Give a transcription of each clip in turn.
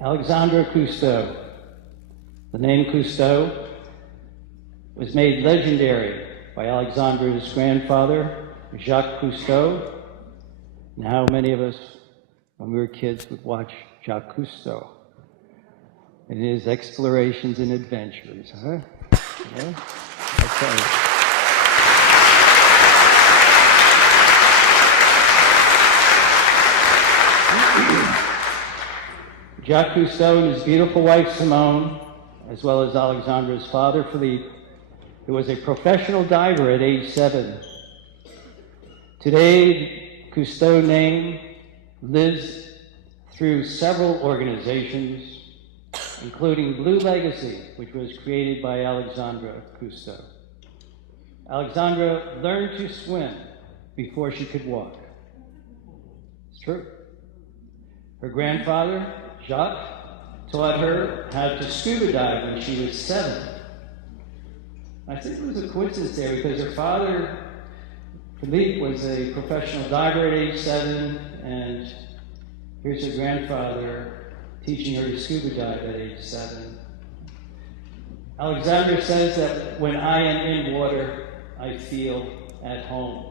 Alexandra Cousteau. The name Cousteau was made legendary by Alexandra's grandfather, Jacques Cousteau, and how many of us, when we were kids, would watch Jacques Cousteau and his explorations and adventures, huh? Yeah? Okay. Jacques Cousteau and his beautiful wife Simone, as well as Alexandra's father Philippe, who was a professional diver at age 7. Today, Cousteau's name lives through several organizations, including Blue Legacy, which was created by Alexandra Cousteau. Alexandra learned to swim before she could walk. It's true. Her grandfather, Jacques, taught her how to scuba dive when she was 7. I think it was a coincidence there because her father, Philippe, was a professional diver at age 7, and here's her grandfather teaching her to scuba dive at age 7. Alexandra says that when I am in water, I feel at home.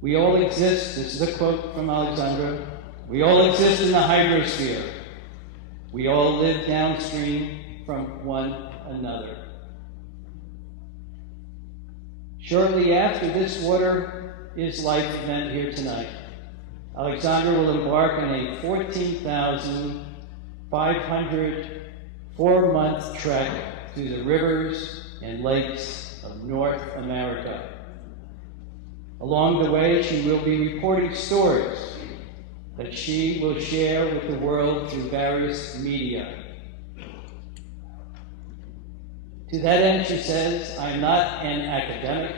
We all exist, this is a quote from Alexandra, we all exist in the hydrosphere. We all live downstream from one another. Shortly after this Water is Life event here tonight, Alexandra will embark on a 14,500 4-month trek through the rivers and lakes of North America. Along the way, she will be reporting stories that she will share with the world through various media. To that end, she says, I'm not an academic,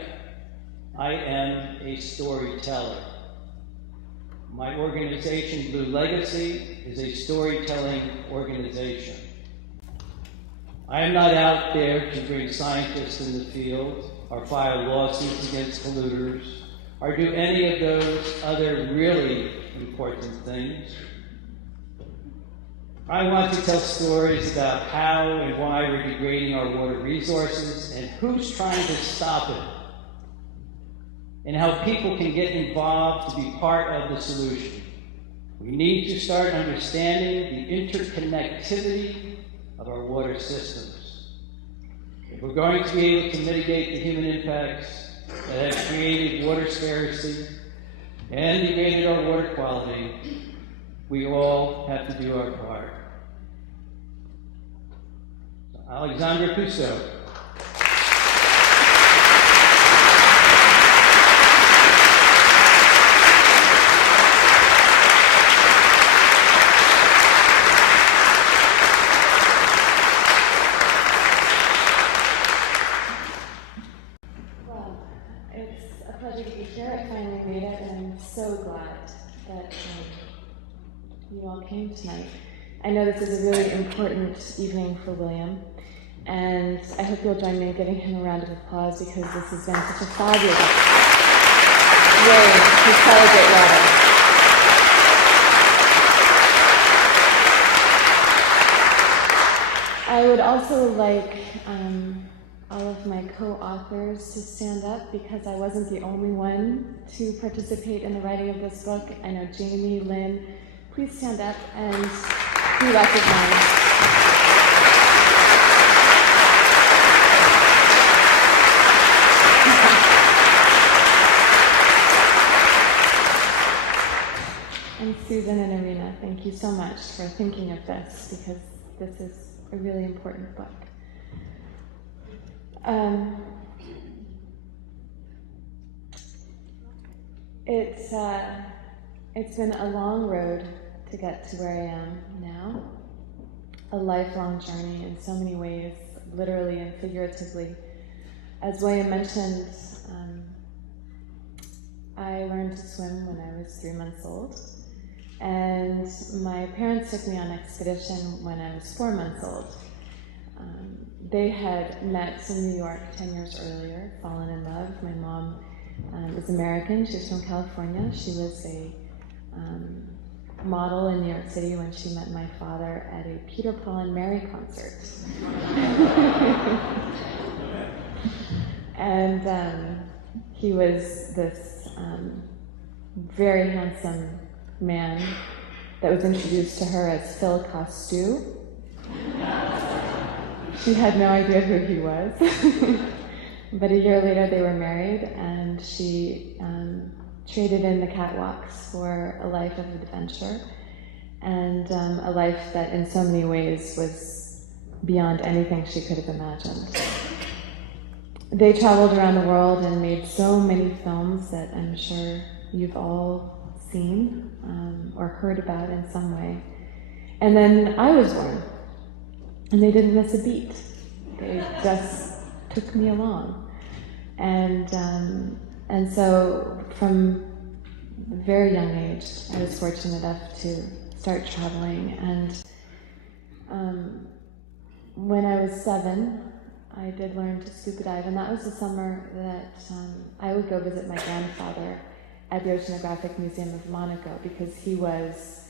I am a storyteller. My organization, Blue Legacy, is a storytelling organization. I am not out there to bring scientists in the field or file lawsuits against polluters or do any of those other really important things. I want to tell stories about how and why we're degrading our water resources and who's trying to stop it, and how people can get involved to be part of the solution. We need to start understanding the interconnectivity of our water systems. If we're going to be able to mitigate the human impacts that have created water scarcity and degraded our water quality, we all have to do our part. Alexandra Cousteau. Well, it's a pleasure to be here. I finally made it, and I'm so glad that you all came tonight. I know this is a really important evening for William, and I hope you'll join me in giving him a round of applause because this has been such a fabulous way to celebrate water. I would also like all of my co-authors to stand up because I wasn't the only one to participate in the writing of this book. I know Jamie, Lynn, please stand up and be recognized. And Susan and Arena, thank you so much for thinking of this because this is a really important book. It's been a long road to get to where I am now, a lifelong journey in so many ways, literally and figuratively. As William mentioned, I learned to swim when I was 3 months old, and my parents took me on an expedition when I was 4 months old. They had met in New York 10 years earlier, fallen in love. My mom was American, she was from California. She was a model in New York City when she met my father at a Peter, Paul, and Mary concert. And he was this very handsome man that was introduced to her as Phil Cousteau. She had no idea who he was. But a year later they were married, and she traded in the catwalks for a life of adventure, and a life that in so many ways was beyond anything she could have imagined. They traveled around the world and made so many films that I'm sure you've all seen or heard about in some way. And then I was born, and they didn't miss a beat. They just took me along. And so from a very young age, I was fortunate enough to start traveling. And when I was 7, I did learn to scuba dive, and that was the summer that I would go visit my grandfather at the Oceanographic Museum of Monaco, because he was,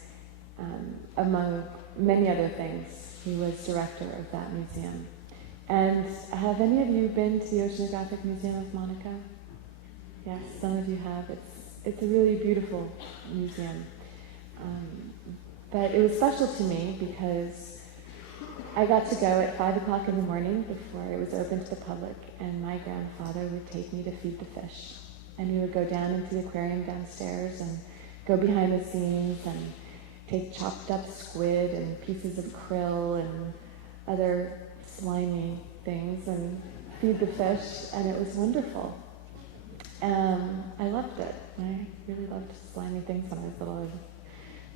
among many other things, he was director of that museum. And have any of you been to the Oceanographic Museum of Monaco? Yes, some of you have. It's a really beautiful museum. But it was special to me because I got to go at 5 o'clock in the morning before it was open to the public, and my grandfather would take me to feed the fish. And we would go down into the aquarium downstairs and go behind the scenes and take chopped up squid and pieces of krill and other slimy things and feed the fish, and it was wonderful. I loved it. I really loved slimy things when I was little.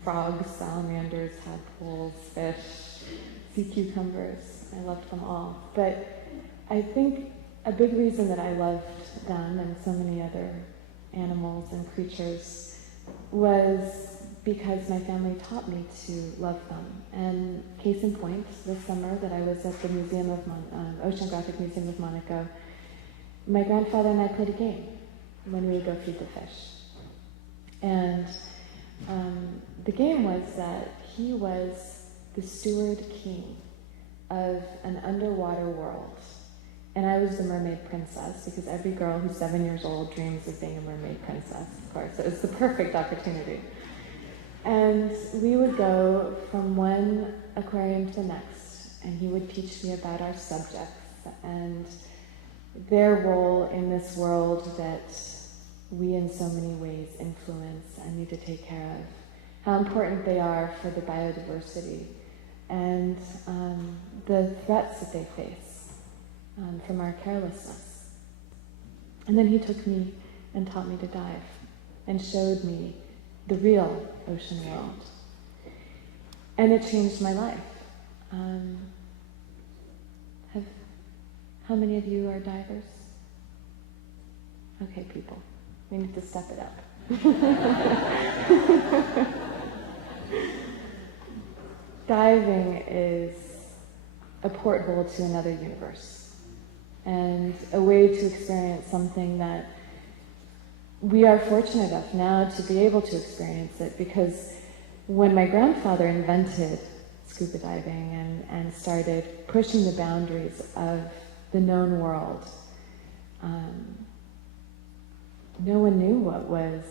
Frogs, salamanders, tadpoles, fish, sea cucumbers. I loved them all. But I think a big reason that I loved them and so many other animals and creatures was because my family taught me to love them. And case in point, this summer that I was at the Oceanographic Museum of Monaco, my grandfather and I played a game when we would go feed the fish. And the game was that he was the steward king of an underwater world, and I was the mermaid princess, because every girl who's 7 years old dreams of being a mermaid princess, of course. It was the perfect opportunity. And we would go from one aquarium to the next, and he would teach me about our subjects and their role in this world that we in so many ways influence and need to take care of, how important they are for the biodiversity, and the threats that they face from our carelessness. And then he took me and taught me to dive and showed me the real ocean world. And it changed my life. How many of you are divers? Okay, people, we need to step it up. Diving is a porthole to another universe, and a way to experience something that we are fortunate enough now to be able to experience it, because when my grandfather invented scuba diving and started pushing the boundaries of the known world, no one knew what was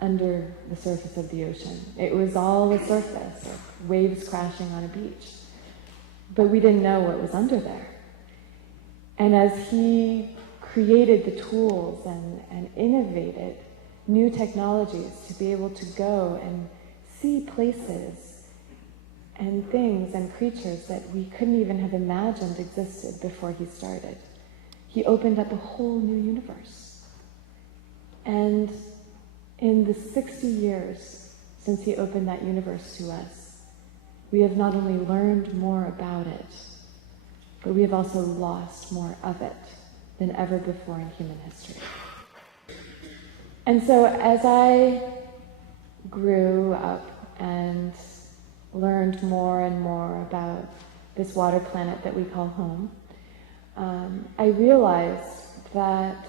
under the surface of the ocean. It was all a surface, like waves crashing on a beach. But we didn't know what was under there. And as he created the tools and innovated new technologies to be able to go and see places and things and creatures that we couldn't even have imagined existed before he started, he opened up a whole new universe. And in the 60 years since he opened that universe to us, we have not only learned more about it, but we have also lost more of it than ever before in human history. And so as I grew up and learned more and more about this water planet that we call home, I realized that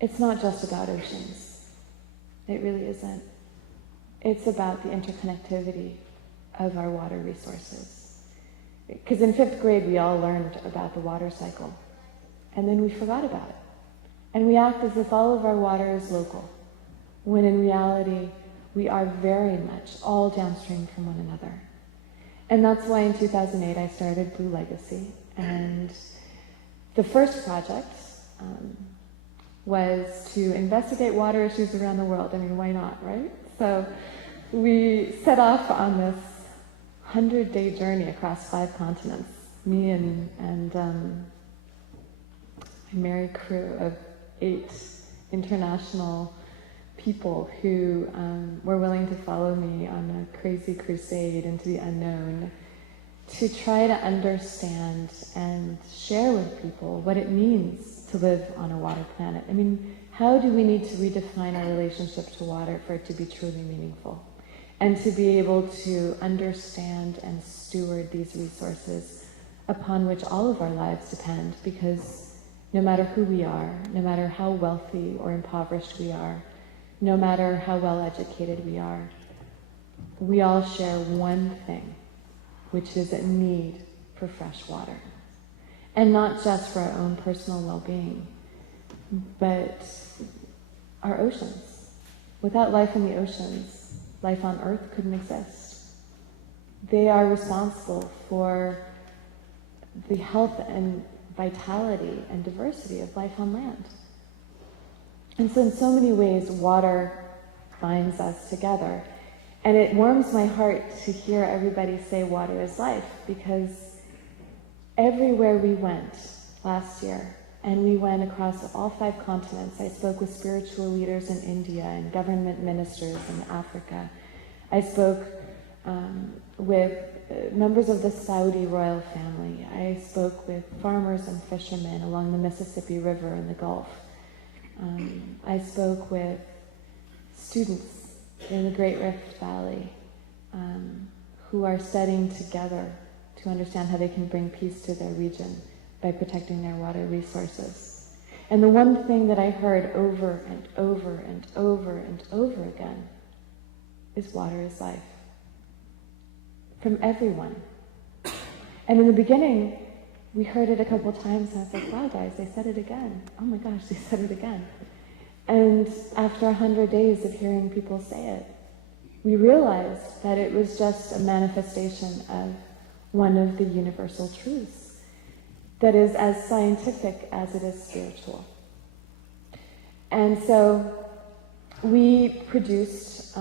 it's not just about oceans. It really isn't. It's about the interconnectivity of our water resources. Because in 5th grade, we all learned about the water cycle, and then we forgot about it. And we act as if all of our water is local, when in reality, we are very much all downstream from one another. And that's why in 2008, I started Blue Legacy. And the first project was to investigate water issues around the world. I mean, why not, right? So we set off on this 100-day journey across 5 continents. Me and a merry crew of 8 international people who were willing to follow me on a crazy crusade into the unknown to try to understand and share with people what it means to live on a water planet. I mean, how do we need to redefine our relationship to water for it to be truly meaningful? And to be able to understand and steward these resources upon which all of our lives depend, because no matter who we are, no matter how wealthy or impoverished we are, no matter how well educated we all share one thing, which is a need for fresh water. And not just for our own personal well-being, but our oceans. Without life in the oceans, life on Earth couldn't exist. They are responsible for the health and vitality and diversity of life on land. And so in so many ways, water binds us together. And it warms my heart to hear everybody say water is life, because everywhere we went last year, and we went across all 5 continents, I spoke with spiritual leaders in India and government ministers in Africa. I spoke with members of the Saudi royal family. I spoke with farmers and fishermen along the Mississippi River and the Gulf. I spoke with students in the Great Rift Valley who are studying together to understand how they can bring peace to their region by protecting their water resources. And the one thing that I heard over and over and over and over again is water is life. From everyone. And in the beginning, we heard it a couple times, and I was like, wow, guys, they said it again. Oh my gosh, they said it again. And after 100 days of hearing people say it, we realized that it was just a manifestation of one of the universal truths that is as scientific as it is spiritual. And so we produced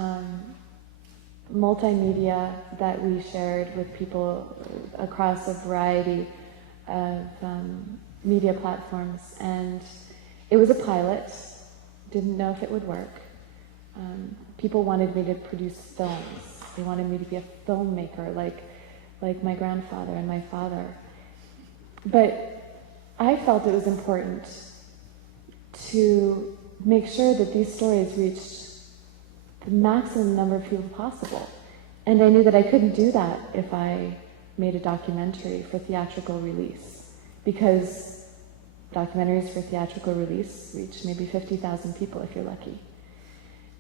multimedia that we shared with people across a variety of media platforms, and it was a pilot. Didn't know if it would work. People wanted me to produce films. They wanted me to be a filmmaker like my grandfather and my father. But I felt it was important to make sure that these stories reached the maximum number of people possible. And I knew that I couldn't do that if I made a documentary for theatrical release, because documentaries for theatrical release reach maybe 50,000 people if you're lucky.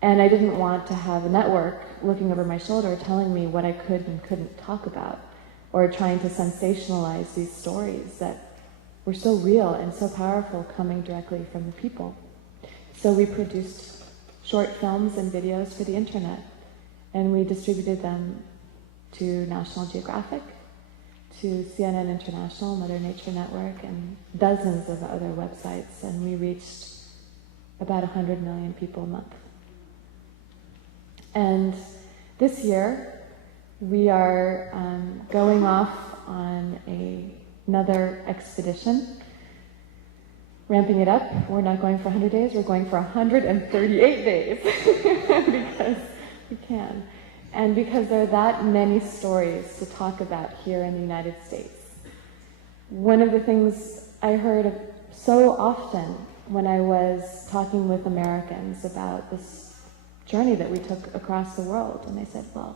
And I didn't want to have a network looking over my shoulder telling me what I could and couldn't talk about, or trying to sensationalize these stories that were so real and so powerful coming directly from the people. So we produced short films and videos for the internet, and we distributed them to National Geographic, to CNN International, Mother Nature Network, and dozens of other websites, and we reached about 100 million people a month. And this year, we are going off on another expedition, ramping it up. We're not going for 100 days, we're going for 138 days, because we can. And because there are that many stories to talk about here in the United States. One of the things I heard so often when I was talking with Americans about this journey that we took across the world, and they said, well,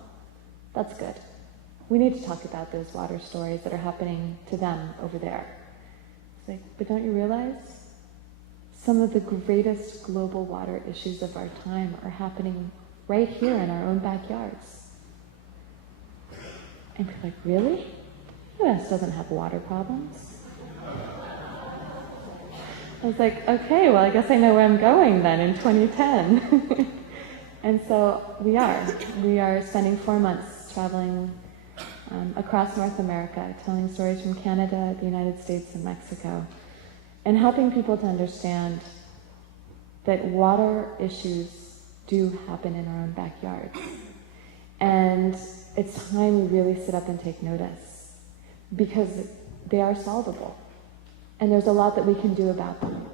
that's good. We need to talk about those water stories that are happening to them over there. It's like, but don't you realize some of the greatest global water issues of our time are happening right here in our own backyards. And we're like, really? The US doesn't have water problems. I was like, okay, well, I guess I know where I'm going then in 2010. And so we are spending 4 months traveling across North America, telling stories from Canada, the United States, and Mexico, and helping people to understand that water issues do happen in our own backyards. And it's time we really sit up and take notice, because they are solvable. And there's a lot that we can do about them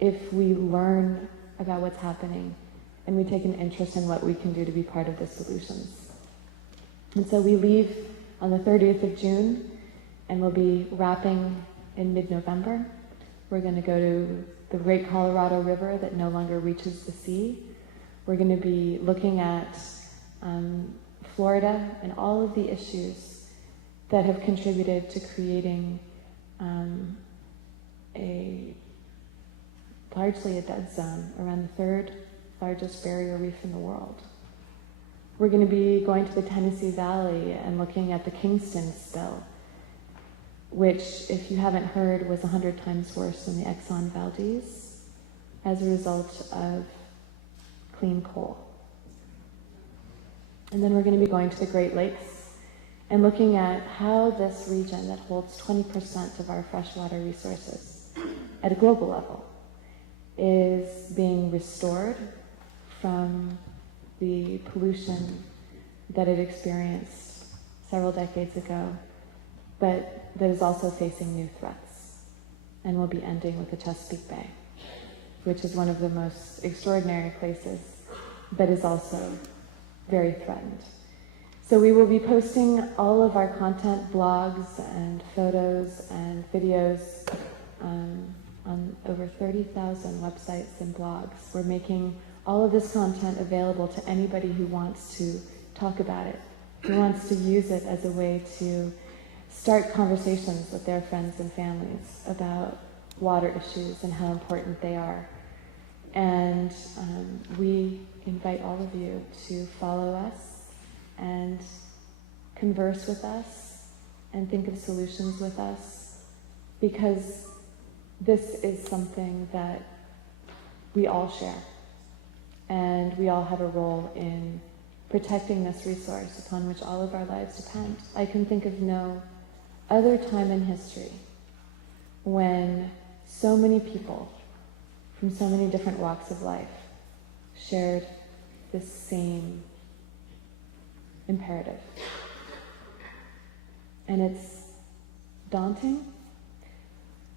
if we learn about what's happening and we take an interest in what we can do to be part of the solutions. And so we leave on the 30th of June, and we'll be wrapping in mid-November. We're going to go to the Great Colorado River that no longer reaches the sea. We're going to be looking at Florida and all of the issues that have contributed to creating largely a dead zone around the third largest barrier reef in the world. We're going to be going to the Tennessee Valley and looking at the Kingston spill, which, if you haven't heard, was 100 times worse than the Exxon Valdez as a result of clean coal. And then we're going to be going to the Great Lakes and looking at how this region that holds 20% of our freshwater resources at a global level is being restored from the pollution that it experienced several decades ago, but that is also facing new threats. And we'll be ending with the Chesapeake Bay, which is one of the most extraordinary places, but is also very threatened. So we will be posting all of our content, blogs and photos and videos on over 30,000 websites and blogs. We're making all of this content available to anybody who wants to talk about it, who wants to use it as a way to start conversations with their friends and families about water issues and how important they are. And we invite all of you to follow us and converse with us and think of solutions with us, because this is something that we all share, and we all have a role in protecting this resource upon which all of our lives depend. I can think of no other time in history when so many people from so many different walks of life shared this same imperative. And it's daunting,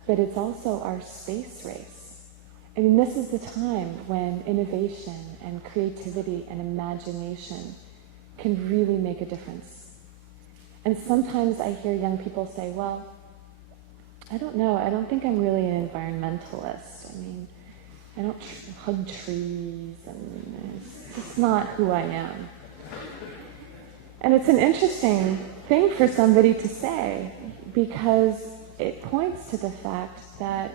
but it's also our space race. I mean, this is the time when innovation and creativity and imagination can really make a difference. And sometimes I hear young people say, well, I don't know, I don't think I'm really an environmentalist. I mean, I don't hug trees, and it's just not who I am. And it's an interesting thing for somebody to say, because it points to the fact that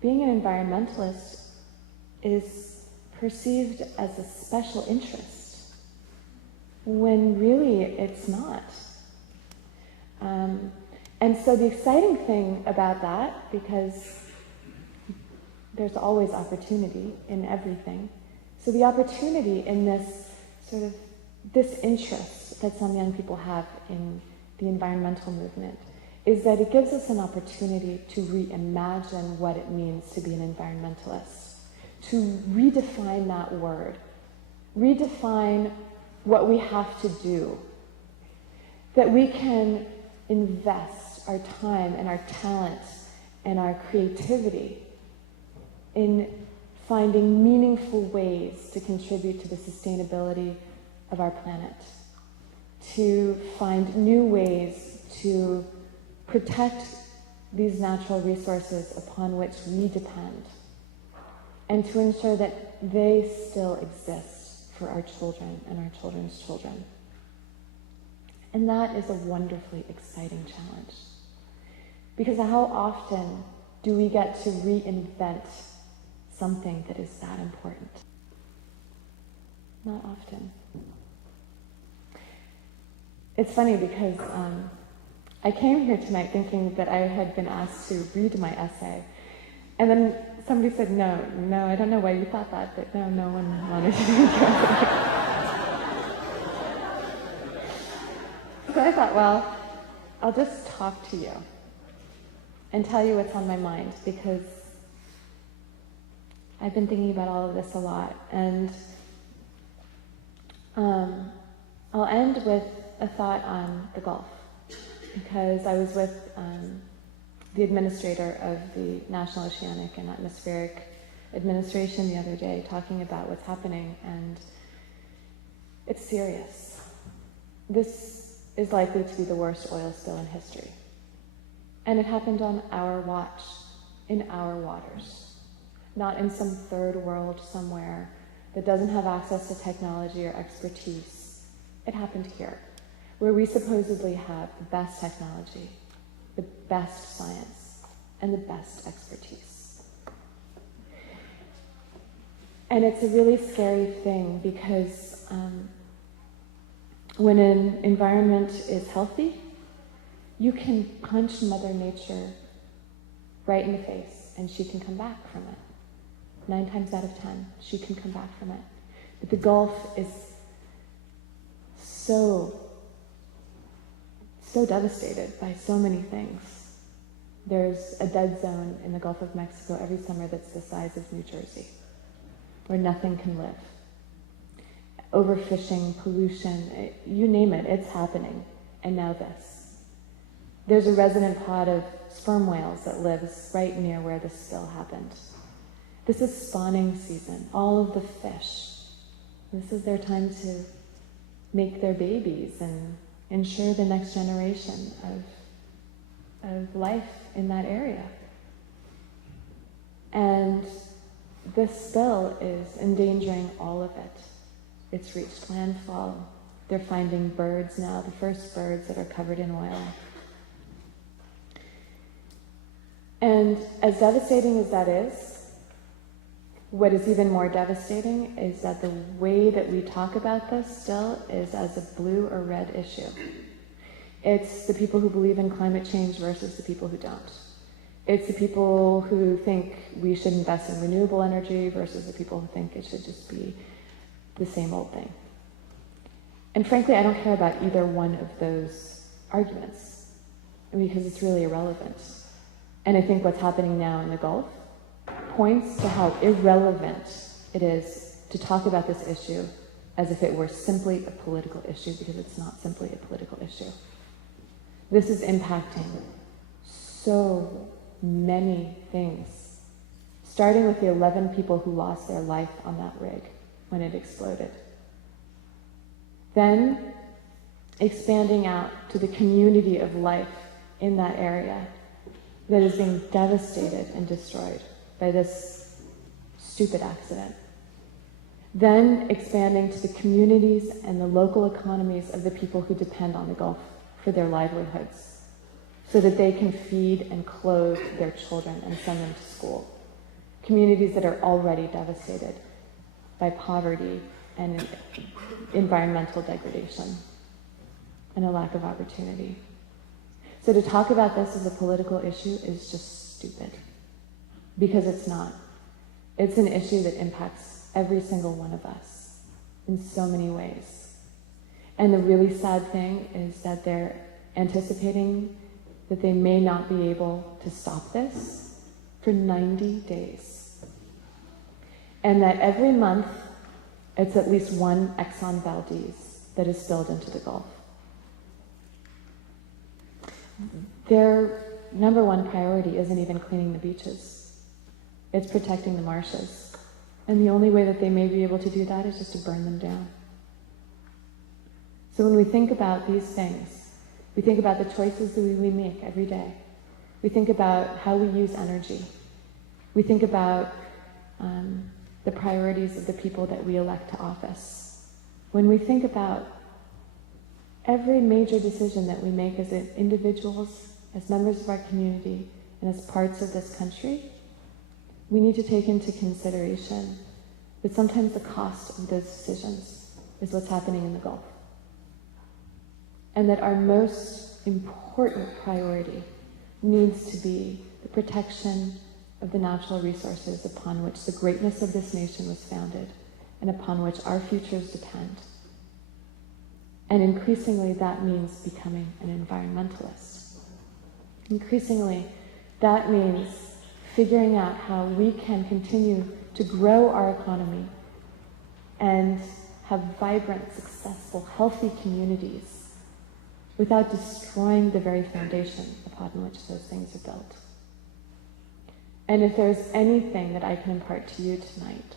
being an environmentalist is perceived as a special interest, when really it's not. And so the exciting thing about that, because there's always opportunity in everything, so the opportunity in this sort of this interest that some young people have in the environmental movement is that it gives us an opportunity to reimagine what it means to be an environmentalist, to redefine that word, redefine what we have to do, that we can invest our time and our talents and our creativity in finding meaningful ways to contribute to the sustainability of our planet, to find new ways to protect these natural resources upon which we depend, and to ensure that they still exist for our children and our children's children. And that is a wonderfully exciting challenge, because how often do we get to reinvent something that is that important? Not often. It's funny because I came here tonight thinking that I had been asked to read my essay. And then somebody said, no, I don't know why you thought that, but no one wanted to read your essay. So I thought, well, I'll just talk to you and tell you what's on my mind, because I've been thinking about all of this a lot. And I'll end with a thought on the Gulf, because I was with the administrator of the National Oceanic and Atmospheric Administration the other day, talking about what's happening, and it's serious. This is likely to be the worst oil spill in history. And it happened on our watch, in our waters, not in some third world somewhere that doesn't have access to technology or expertise. It happened here, where we supposedly have the best technology, the best science, and the best expertise. And it's a really scary thing, because when an environment is healthy, you can punch Mother Nature right in the face and she can come back from it. 9 times out of 10, she can come back from it. But the Gulf is so devastated by so many things. There's a dead zone in the Gulf of Mexico every summer that's the size of New Jersey, where nothing can live. Overfishing, pollution, you name it, it's happening. And now this. There's a resident pod of sperm whales that lives right near where this spill happened. This is spawning season. All of the fish. This is their time to make their babies and ensure the next generation of life in that area. And this spill is endangering all of it. It's reached landfall. They're finding birds now, the first birds that are covered in oil. And as devastating as that is, what is even more devastating is that the way that we talk about this still is as a blue or red issue. It's the people who believe in climate change versus the people who don't. It's the people who think we should invest in renewable energy versus the people who think it should just be the same old thing. And frankly, I don't care about either one of those arguments, because it's really irrelevant. And I think what's happening now in the Gulf points to how irrelevant it is to talk about this issue as if it were simply a political issue, because it's not simply a political issue. This is impacting so many things, starting with the 11 people who lost their life on that rig when it exploded. Then expanding out to the community of life in that area that is being devastated and destroyed by this stupid accident. Then expanding to the communities and the local economies of the people who depend on the Gulf for their livelihoods, so that they can feed and clothe their children and send them to school. Communities that are already devastated by poverty and environmental degradation and a lack of opportunity. So to talk about this as a political issue is just stupid, because it's not. It's an issue that impacts every single one of us in so many ways. And the really sad thing is that they're anticipating that they may not be able to stop this for 90 days. And that every month, it's at least one Exxon Valdez that is spilled into the Gulf. Their number one priority isn't even cleaning the beaches. It's protecting the marshes. And the only way that they may be able to do that is just to burn them down. So when we think about these things, we think about the choices that we make every day. We think about how we use energy. We think about the priorities of the people that we elect to office. When we think about every major decision that we make as individuals, as members of our community, and as parts of this country, we need to take into consideration But sometimes the cost of those decisions is what's happening in the Gulf. And that our most important priority needs to be the protection of the natural resources upon which the greatness of this nation was founded and upon which our futures depend. And increasingly that means becoming an environmentalist. Increasingly that means figuring out how we can continue to grow our economy and have vibrant, successful, healthy communities without destroying the very foundation upon which those things are built. And if there's anything that I can impart to you tonight,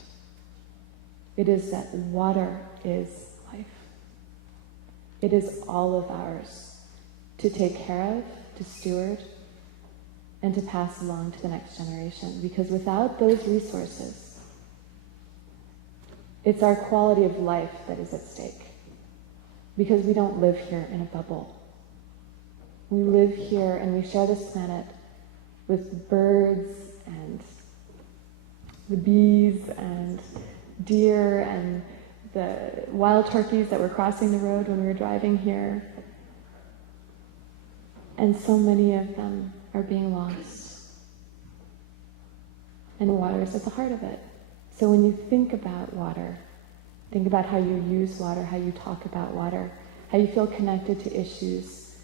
it is that water is life. It is all of ours to take care of, to steward, and to pass along to the next generation. Because without those resources, it's our quality of life that is at stake. Because we don't live here in a bubble. We live here and we share this planet with birds and the bees and deer and the wild turkeys that were crossing the road when we were driving here. And so many of them are being lost. And water is at the heart of it. So when you think about water, think about how you use water, how you talk about water, how you feel connected to issues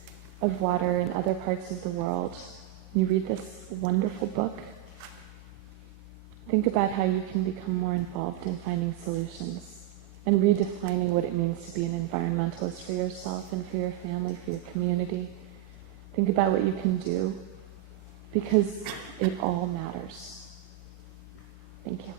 of water in other parts of the world. You read this wonderful book. Think about how you can become more involved in finding solutions and redefining what it means to be an environmentalist for yourself and for your family, for your community. Think about what you can do, because it all matters. Thank you.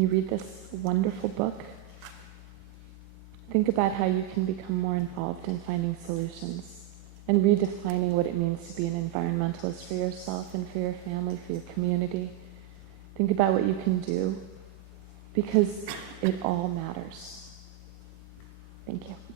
you read this wonderful book, think about how you can become more involved in finding solutions and redefining what it means to be an environmentalist for yourself and for your family, for your community. Think about what you can do, because it all matters. Thank you.